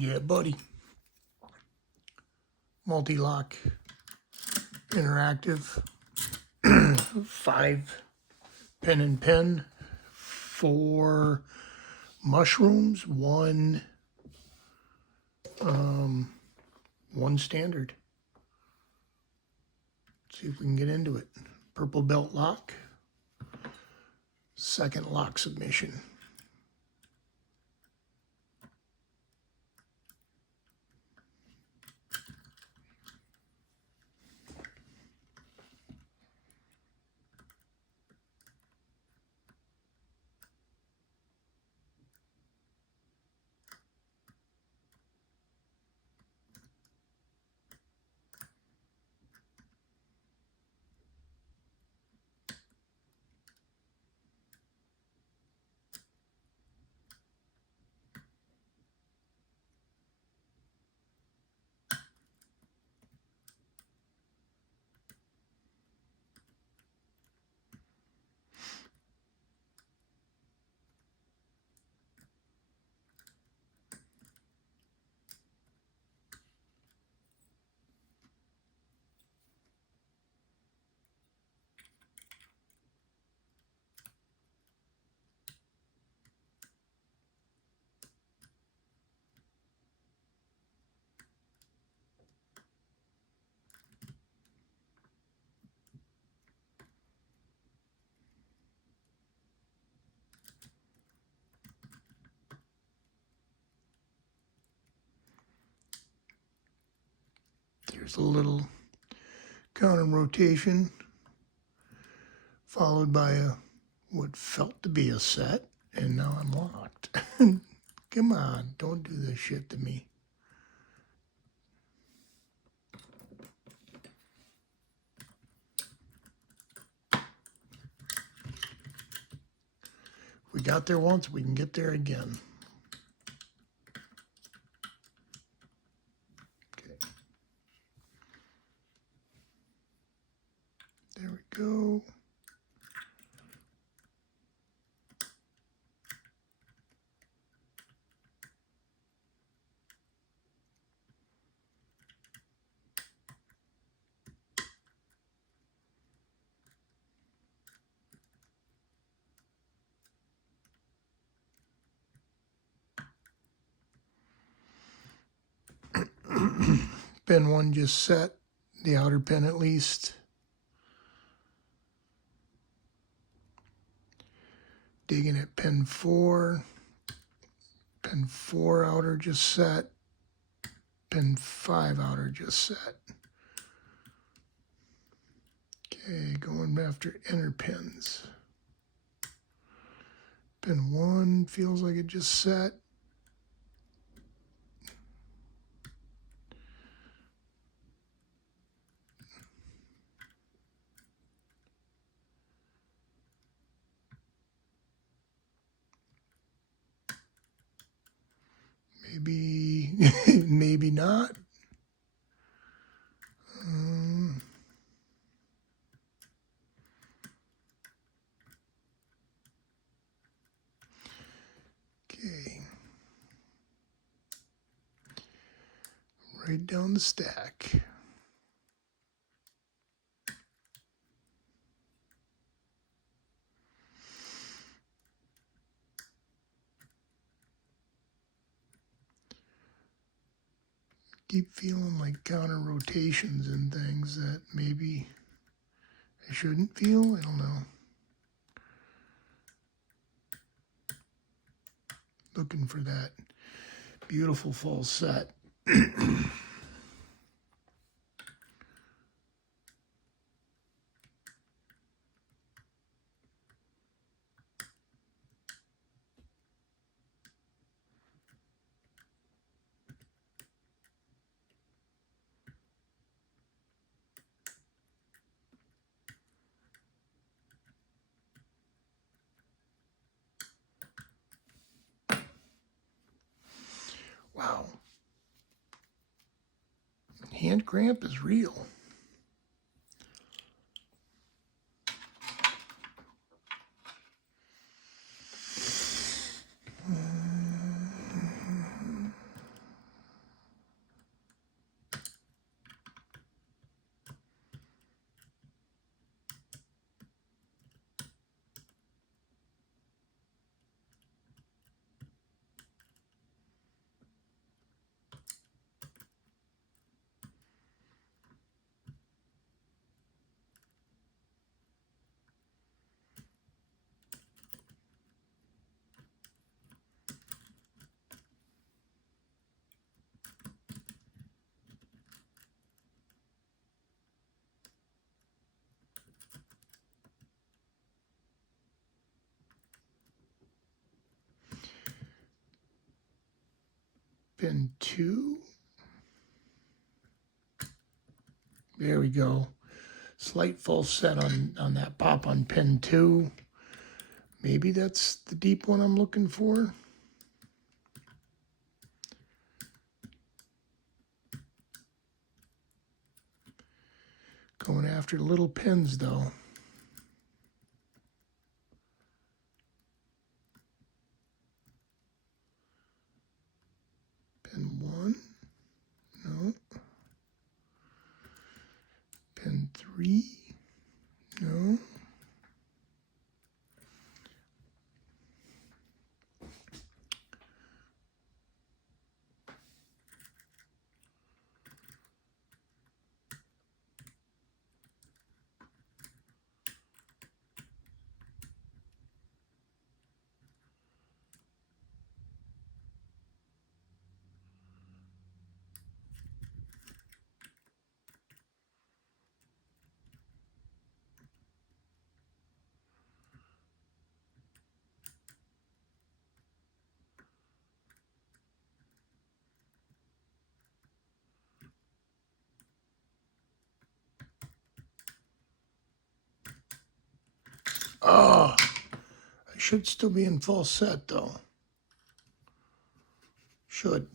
Yeah, buddy. Multi-lock interactive. 5 pen and pen. 4 mushrooms. 1 standard. Let's see if we can get into it. Purple belt lock. Second lock submission. There's a little counter rotation, followed by what felt to be a set, and now I'm locked. Come on, don't do this shit to me. We got there once, we can get there again. Okay. There we go. Pin 1 just set, the outer pin at least. Digging at pin 4. Pin 4 outer just set. Pin 5 outer just set. Okay, going after inner pins. Pin 1 feels like it just set. Maybe, maybe not. Okay. Right down the stack. Keep feeling like counter rotations and things that maybe I shouldn't feel. I don't know. Looking for that beautiful full set. Wow. Hand cramp is real. pin 2. There we go. Slight false set on that pop on pin 2. Maybe that's the deep one I'm looking for. Going after little pins though. Pin 1, no. Pin 3, no. Oh, I should still be in false set though. Should.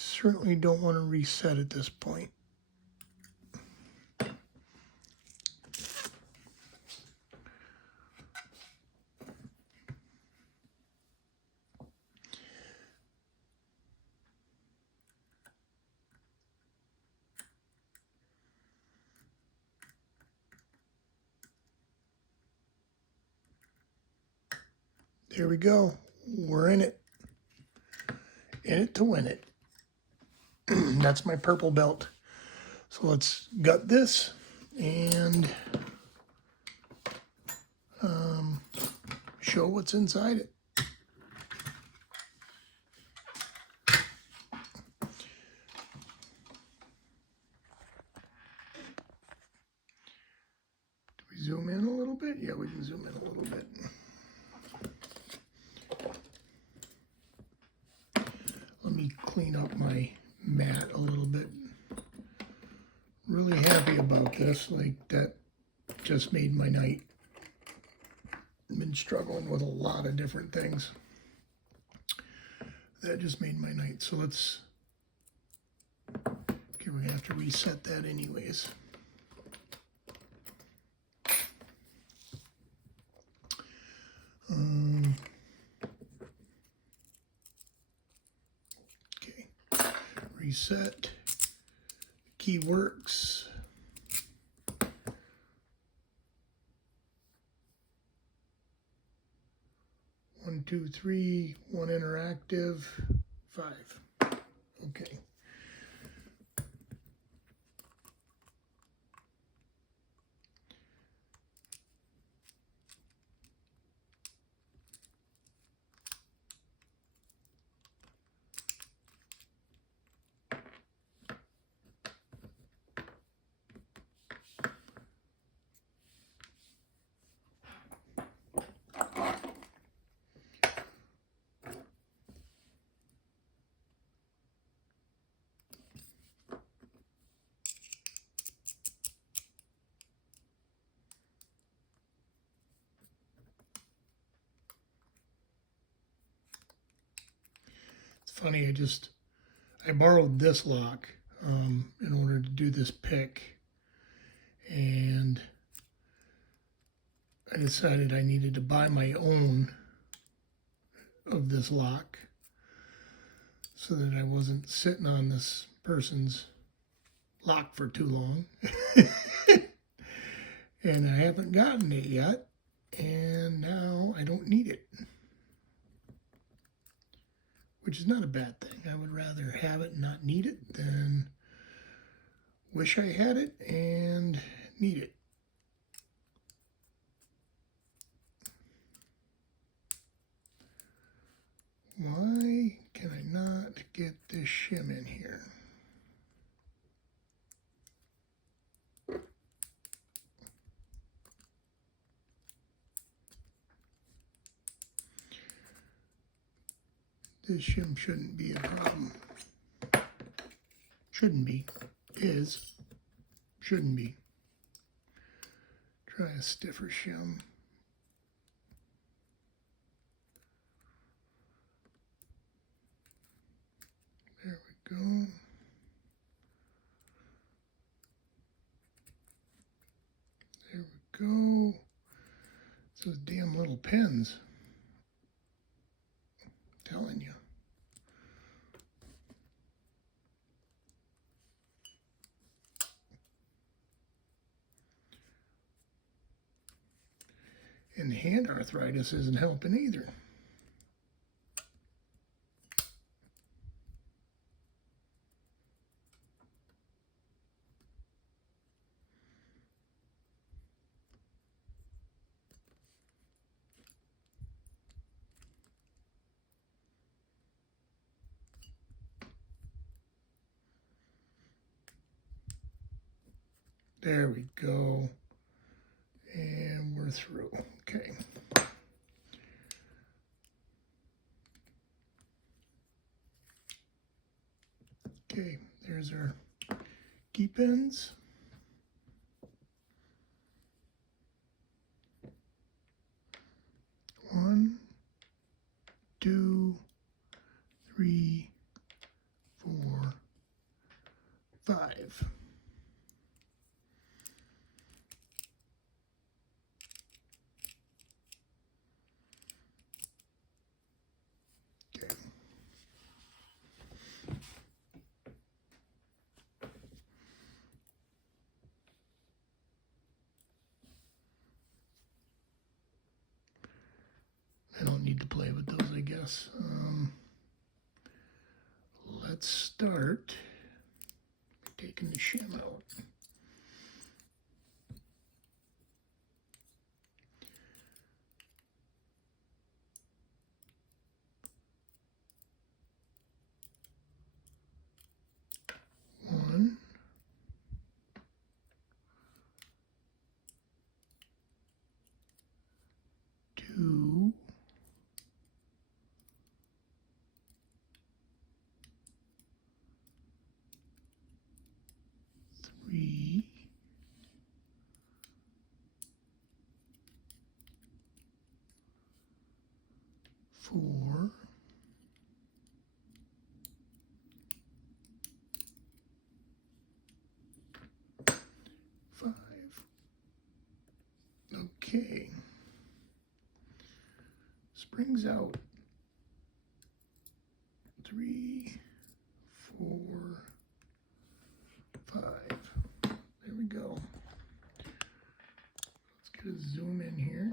Certainly don't want to reset at this point. There we go. We're in it. In it to win it. That's my purple belt. So let's gut this and show what's inside it. Do we zoom in a little bit? Yeah, we can zoom in a little bit. Let me clean up my mat a little bit. Really happy about this. Like, that just made my night. I've been struggling with a lot of different things. That just made my night. So let's, okay, we're gonna have to reset that anyways. Okay, reset. Key works. 1, 2, 3, 1 interactive, 5. Okay. Funny, I borrowed this lock in order to do this pick, and I decided I needed to buy my own of this lock so that I wasn't sitting on this person's lock for too long. And I haven't gotten it yet, and now I don't need it. which is not a bad thing. I would rather have it and not need it than wish I had it and need it. Why can I not get this shim in here? This shim shouldn't be a problem. Shouldn't be. Is. Shouldn't be. Try a stiffer shim. There we go. There we go. It's those damn little pins. I'm telling you. And hand arthritis isn't helping either. There we go. And we're through. Okay. Okay, there's our key pins. One, two, three, four, five. Okay. I don't need to play with those, I guess. Let's start by taking the shim out. One, two, three, four, five. Okay. Springs out. 3, 4, 5. There we go. Let's get a zoom in here.